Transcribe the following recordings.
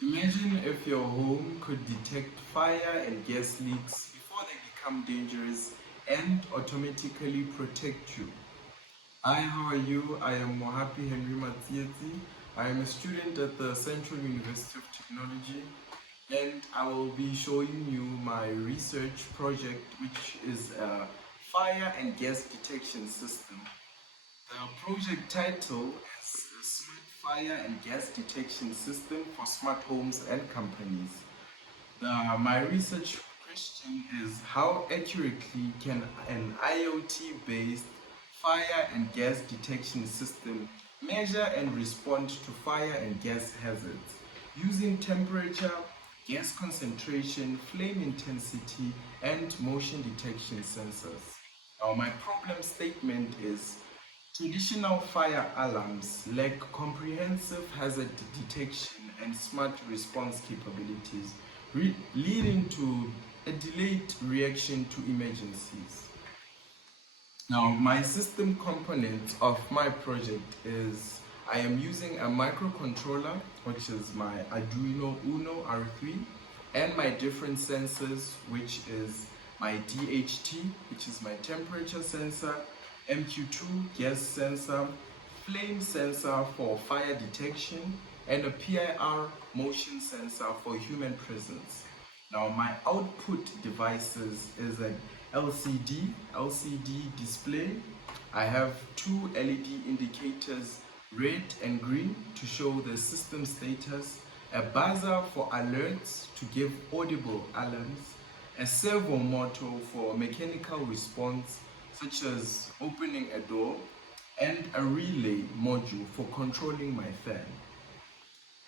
Imagine if your home could detect fire and gas leaks before they become dangerous and automatically protect you. Hi, how are you? I am Mohapi Henry Matieti. I am a student at the Central University of Technology, and I will be showing you my research project, which is a fire and gas detection system. The project title is a Smart Fire and Gas Detection System for Smart Homes and Companies. My research question is, how accurately can an IoT based fire and gas detection system measure and respond to fire and gas hazards using temperature, gas concentration, flame intensity, and motion detection sensors? Now, my problem statement is, traditional fire alarms lack comprehensive hazard detection and smart response capabilities, leading to a delayed reaction to emergencies. Now, my system component of my project is, I am using a microcontroller, which is my Arduino Uno R3, and my different sensors, which is my DHT, which is my temperature sensor, MQ2 gas sensor, flame sensor for fire detection, and a PIR motion sensor for human presence. Now, my output devices is an LCD display. I have two LED indicators, red and green, to show the system status, a buzzer for alerts to give audible alarms, a servo motor for mechanical response, such as opening a door, and a relay module for controlling my fan.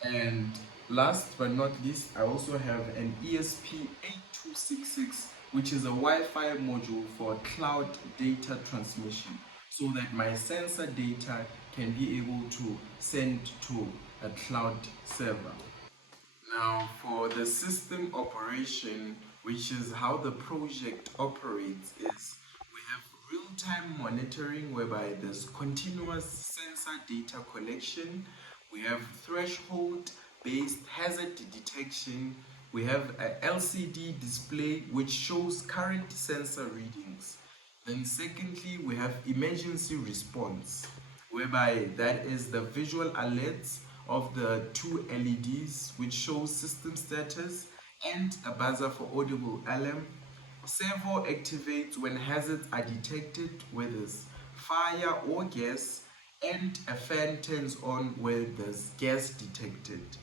And last but not least, I also have an ESP8266, which is a Wi-Fi module for cloud data transmission, so that my sensor data can be able to send to a cloud server. Now, for the system operation, which is how the project operates, is we have real-time monitoring, whereby there's continuous sensor data collection. We have threshold-based hazard detection. We have a LCD display which shows current sensor readings. Then secondly, we have emergency response, whereby that is the visual alerts of the two LEDs which shows system status, and a buzzer for audible alarm. Servo activates when hazards are detected, whether it's fire or gas, and a fan turns on where there's gas detected.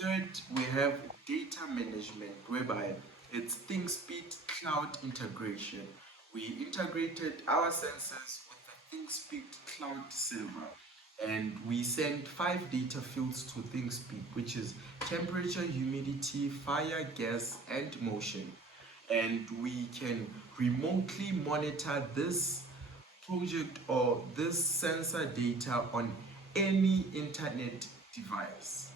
Third, we have data management, whereby it's ThinkSpeed cloud integration. We integrated our sensors with the ThinkSpeed cloud server, and we send 5 data fields to ThinkSpeed, which is temperature, humidity, fire, gas, and motion. And we can remotely monitor this project or this sensor data on any internet device.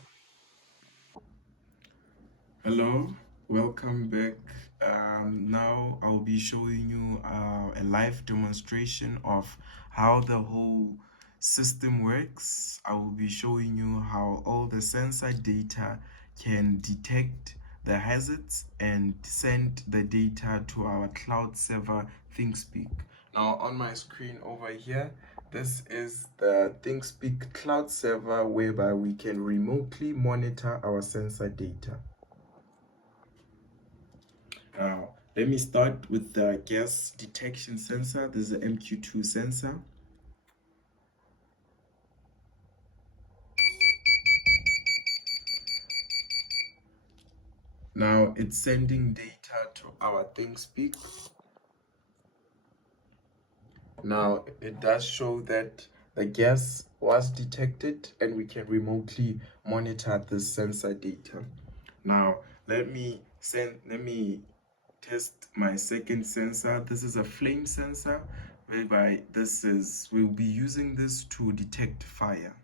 Hello, welcome back. Now I'll be showing you a live demonstration of how the whole system works. I will be showing you how all the sensor data can detect the hazards and send the data to our cloud server ThinkSpeak. Now on my screen over here, this is the ThinkSpeak cloud server, whereby we can remotely monitor our sensor data. Let me start with the gas detection sensor. This is the MQ2 sensor. Now it's sending data to our ThinkSpeak. Now it does show that the gas was detected, and we can remotely monitor the sensor data. Now let me test my second sensor. This is a flame sensor, whereby we'll be using this to detect fire.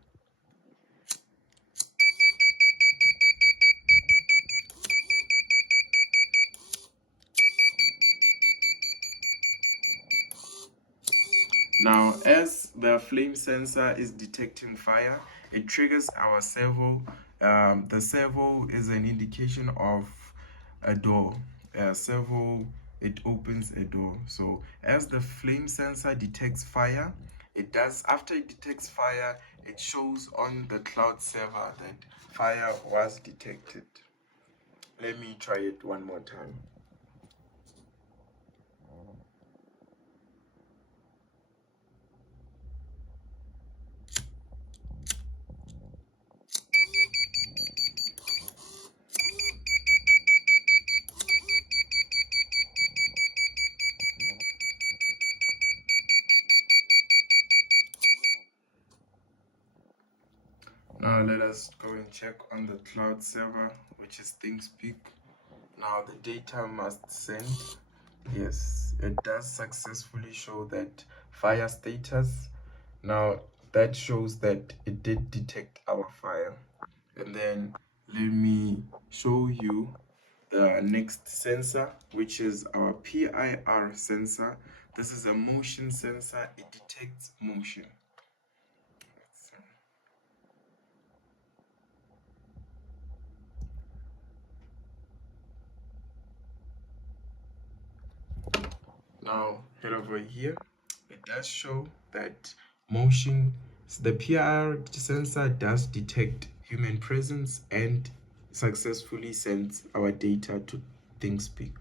Now, as the flame sensor is detecting fire, it triggers our servo The servo is an indication of a door. Servo, it opens a door. So as the flame sensor detects fire, after it detects fire, it shows on the cloud server that fire was detected. Let me try it one more time. Now let us go and check on the cloud server, which is ThinkSpeak. Now the data must send. Yes, it does successfully show that fire status. Now that shows that it did detect our fire. And then let me show you the next sensor, which is our PIR sensor. This is a motion sensor. It detects motion. Now head over here. It does show that motion, the PIR sensor does detect human presence and successfully sends our data to ThinkSpeak.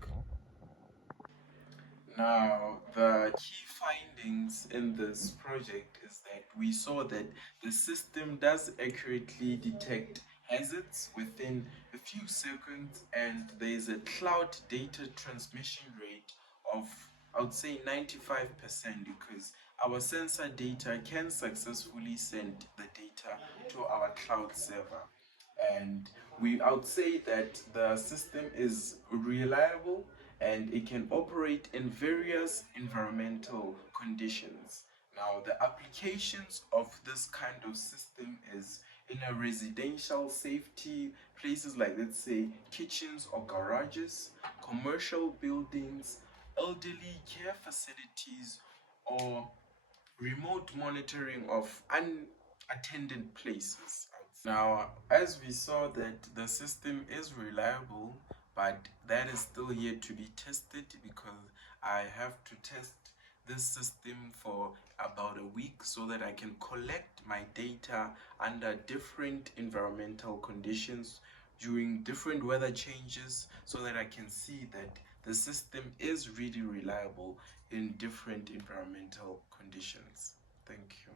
Now, the key findings in this project is that we saw that the system does accurately detect hazards within a few seconds, and there is a cloud data transmission rate of, I would say, 95% because our sensor data can successfully send the data to our cloud server. And I would say that the system is reliable and it can operate in various environmental conditions. Now, the applications of this kind of system is in a residential safety, places like, let's say, kitchens or garages, commercial buildings, elderly care facilities, or remote monitoring of unattended places. Now, as we saw that the system is reliable, but that is still yet to be tested because I have to test this system for about a week so that I can collect my data under different environmental conditions during different weather changes so that I can see that the system is really reliable in different environmental conditions. Thank you.